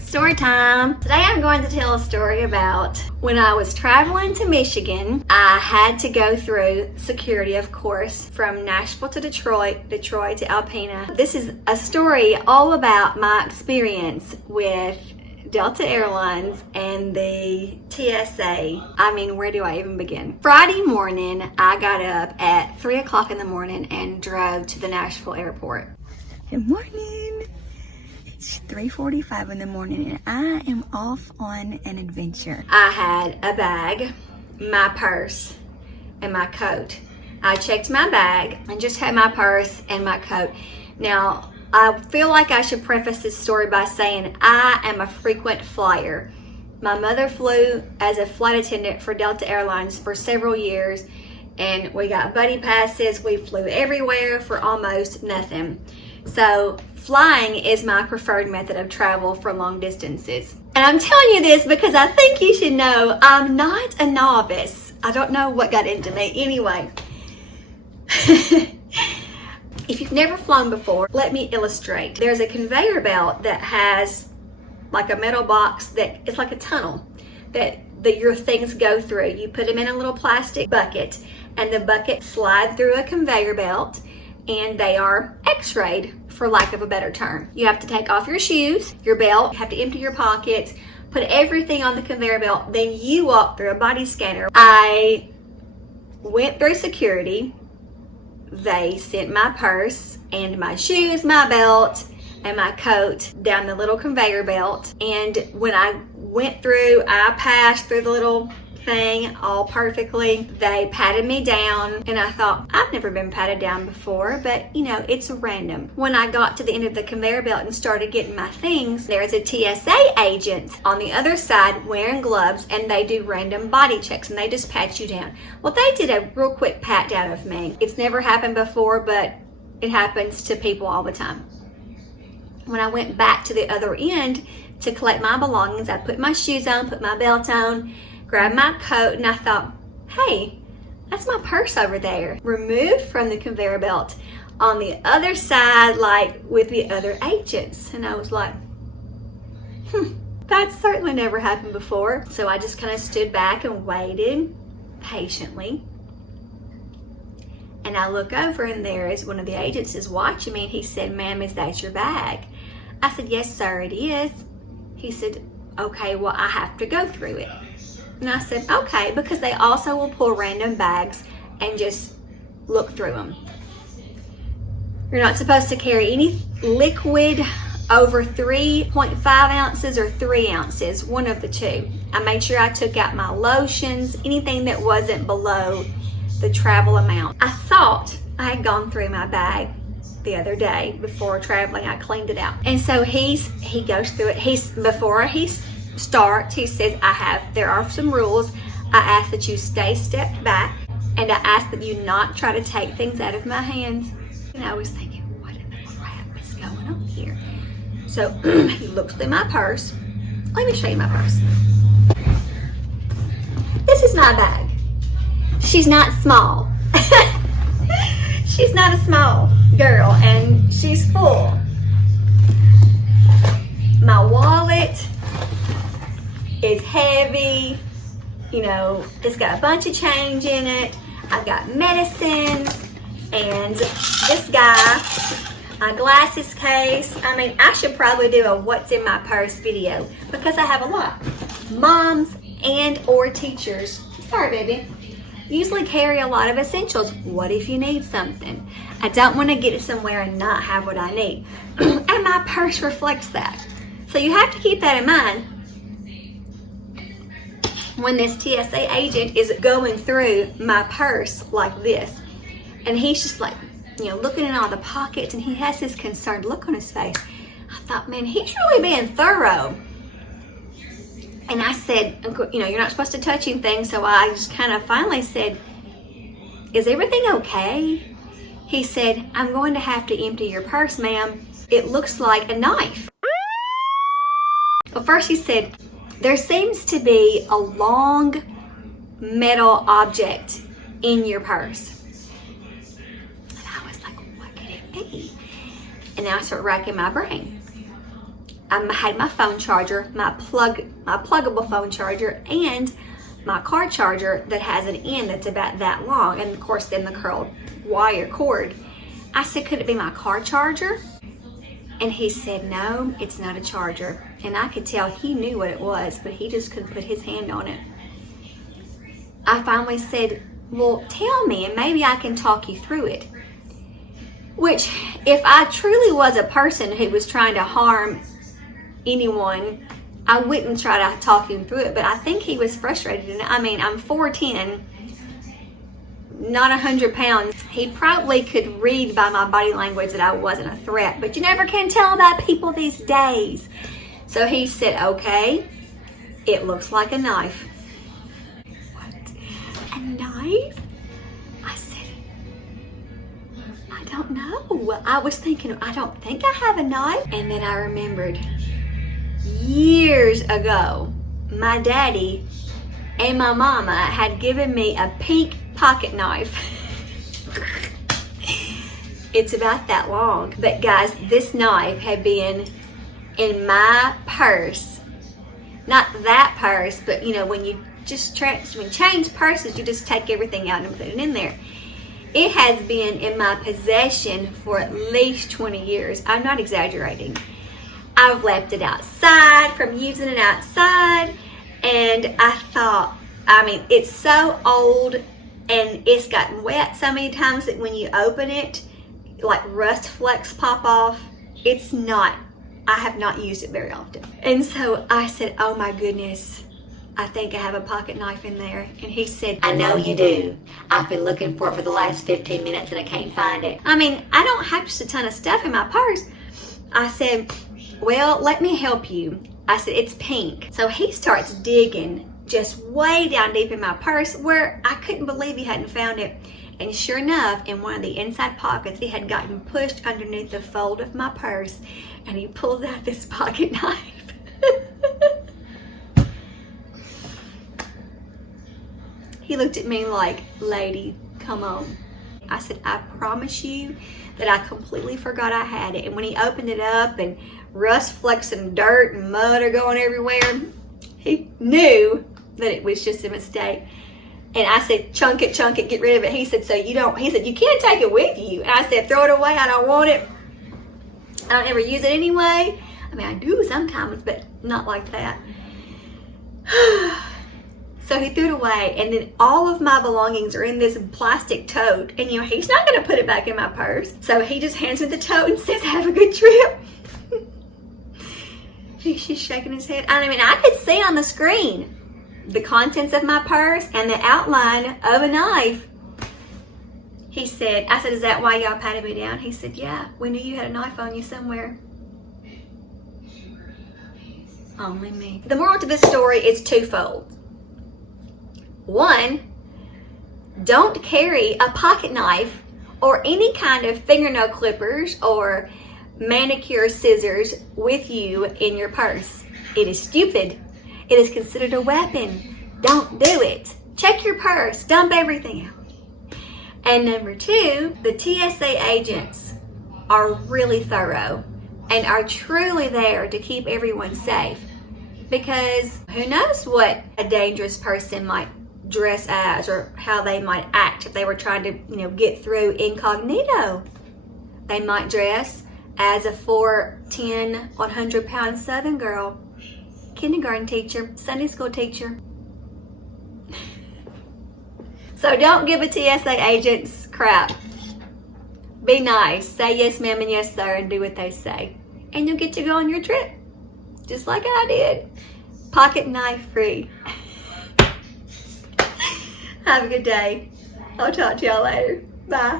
Story time. Today I'm going to tell a story about when I was traveling to Michigan. I had to go through security, of course, from Nashville to Detroit, Detroit to Alpena. This is a story all about my experience with Delta Airlines and the TSA. I mean, where do I even begin? Friday morning, I got up at 3 o'clock in the morning and drove to the Nashville airport. Good morning. It's 3:45 in the morning and I am off on an adventure. I had a bag, my purse, and my coat. I checked my bag and just had my purse and my coat. Now, I feel like I should preface this story by saying I am a frequent flyer. My mother flew as a flight attendant for Delta Airlines for several years, and we got buddy passes. We flew everywhere for almost nothing. So flying is my preferred method of travel for long distances. And I'm telling you this because I think you should know I'm not a novice. I don't know what got into me. Anyway, if you've never flown before, let me illustrate. There's a conveyor belt that has like a metal box that it's like a tunnel that your things go through. You put them in a little plastic bucket and the bucket slide through a conveyor belt, and they are x-rayed, for lack of a better term. You have to take off your shoes, your belt, you have to empty your pockets, put everything on the conveyor belt, then you walk through a body scanner. I went through security. They sent my purse and my shoes, my belt, and my coat down the little conveyor belt. And when I went through, I passed through the little thing all perfectly. They patted me down and I thought, I've never been patted down before, but you know, it's random. When I got to the end of the conveyor belt and started getting my things, there's a TSA agent on the other side wearing gloves, and they do random body checks and they just pat you down. Well, they did a real quick pat down of me. It's never happened before, but it happens to people all the time. When I went back to the other end to collect my belongings, I put my shoes on, put my belt on, grabbed my coat, and I thought, hey, that's my purse over there, removed from the conveyor belt on the other side, like with the other agents. And I was like, that's certainly never happened before. So I just kind of stood back and waited patiently. And I look over and there is one of the agents is watching me, and he said, ma'am, is that your bag? I said, yes, sir, it is. He said, okay, well, I have to go through it. And I said, okay, because they also will pull random bags and just look through them. You're not supposed to carry any liquid over 3.5 ounces or 3 ounces, one of the two. I made sure I took out my lotions, anything that wasn't below the travel amount. I thought I had gone through my bag the other day before traveling. I cleaned it out. And so he goes through it. Before he starts, he says, there are some rules. I ask that you stay stepped back, and I ask that you not try to take things out of my hands. And I was thinking, what in the crap is going on here? So he looks through my purse. Let me show you my purse. This is my bag. She's not small. She's not a small girl, and she's full. My wallet is heavy. You know, it's got a bunch of change in it. I've got medicines, and this guy, my glasses case. I mean, I should probably do a what's in my purse video because I have a lot. Moms and or teachers, sorry baby, usually carry a lot of essentials. What if you need something? I don't want to get it somewhere and not have what I need. And my purse reflects that. So you have to keep that in mind when this TSA agent is going through my purse like this. And he's just like, you know, looking in all the pockets, and he has this concerned look on his face. I thought, man, he's really being thorough. And I said, you know, you're not supposed to touch anything. So I just kind of finally said, is everything okay? He said, I'm going to have to empty your purse, ma'am. It looks like a knife. Well, first he said, there seems to be a long metal object in your purse. And I was like, he? And then I started racking my brain. I had my phone charger, my pluggable phone charger, and my car charger that has an end that's about that long, and of course then the curled wire cord. I said, could it be my car charger? And he said, no, it's not a charger. And I could tell he knew what it was, but he just couldn't put his hand on it. I finally said, well, tell me, and maybe I can talk you through it. Which, if I truly was a person who was trying to harm anyone, I wouldn't try to talk him through it. But I think he was frustrated. And I mean, I'm 4'10", not 100 pounds. He probably could read by my body language that I wasn't a threat. But you never can tell about people these days. So he said, okay, it looks like a knife. What? A knife? I said, I don't know. I was thinking, I don't think I have a knife. And then I remembered, years ago, my daddy and my mama had given me a pink pocket knife. It's about that long. But guys, this knife had been in my purse. Not that purse, but you know, when you just change purses, you just take everything out and put it in there. It has been in my possession for at least 20 years. I'm not exaggerating. I've left it outside from using it outside, and I thought, I mean, it's so old and it's gotten wet so many times that when you open it, like rust flecks pop off. I have not used it very often. And so I said, oh my goodness, I think I have a pocket knife in there. And he said, I know you do. I've been looking for it for the last 15 minutes and I can't find it. I mean, I don't have just a ton of stuff in my purse. I said, well, let me help you. I said, it's pink. So he starts digging just way down deep in my purse where I couldn't believe he hadn't found it. And sure enough, in one of the inside pockets, he had gotten pushed underneath the fold of my purse, and he pulled out this pocket knife. He looked at me like, lady, come on. I said, I promise you that I completely forgot I had it. And when he opened it up and rust flecks and dirt and mud are going everywhere, he knew that it was just a mistake. And I said, chunk it, get rid of it. He said, he said, you can't take it with you. And I said, throw it away, I don't want it. I don't ever use it anyway. I mean, I do sometimes, but not like that. So he threw it away, and then all of my belongings are in this plastic tote. And you know, he's not gonna put it back in my purse. So he just hands me the tote and says, have a good trip. He's just shaking his head. I mean, I could see on the screen the contents of my purse and the outline of a knife. He said, I said, is that why y'all patted me down? He said, yeah, we knew you had a knife on you somewhere. Only me. The moral to this story is twofold. One, don't carry a pocket knife or any kind of fingernail clippers or manicure scissors with you in your purse. It is stupid. It is considered a weapon. Don't do it. Check your purse. Dump everything out. And number two, the TSA agents are really thorough and are truly there to keep everyone safe, because who knows what a dangerous person might dress as or how they might act if they were trying to, you know, get through incognito. They might dress as a 4'10", 100-pound Southern girl, kindergarten teacher, Sunday school teacher. So don't give a TSA agents crap. Be nice. Say yes ma'am and yes sir and do what they say. And you'll get to go on your trip. Just like I did. Pocket knife free. Have a good day. I'll talk to y'all later. Bye.